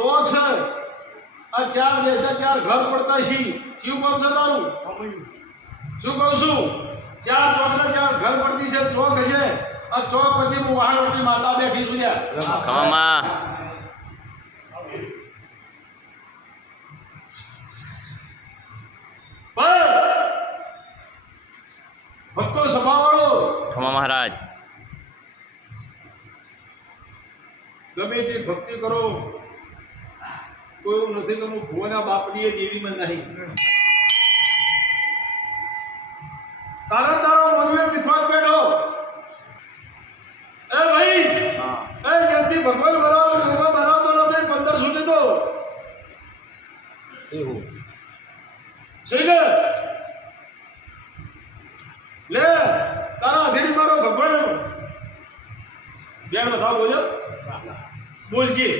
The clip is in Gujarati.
ચોક છે આ ચાર દેશના ચાર ઘર પડતા છે શું કામ છે તારું શું કહું છું ચાર ચોકના ચાર ઘર પડતી છે ચોક છે આ ચોક પછી હું વહાણવટી માતા બેઠી છું લ્યા ખમામાં ભક્તો સભાવાળો ખમા મહારાજ ગમે તે ભક્તિ કરો કોઈ એવું નથી કે હું ભુવાના બાપની એ દેવીમાં નહીં તારો મનવે વિશ્વાસ બેઠો એ ભાઈ એ જ્યાંથી ભગવાન બનાવતો નથી 15 સુધી તો એવું છે કે લે તારા અધેડી મારો ભગવાન બેન બતાવ બોલ્યો બોલજે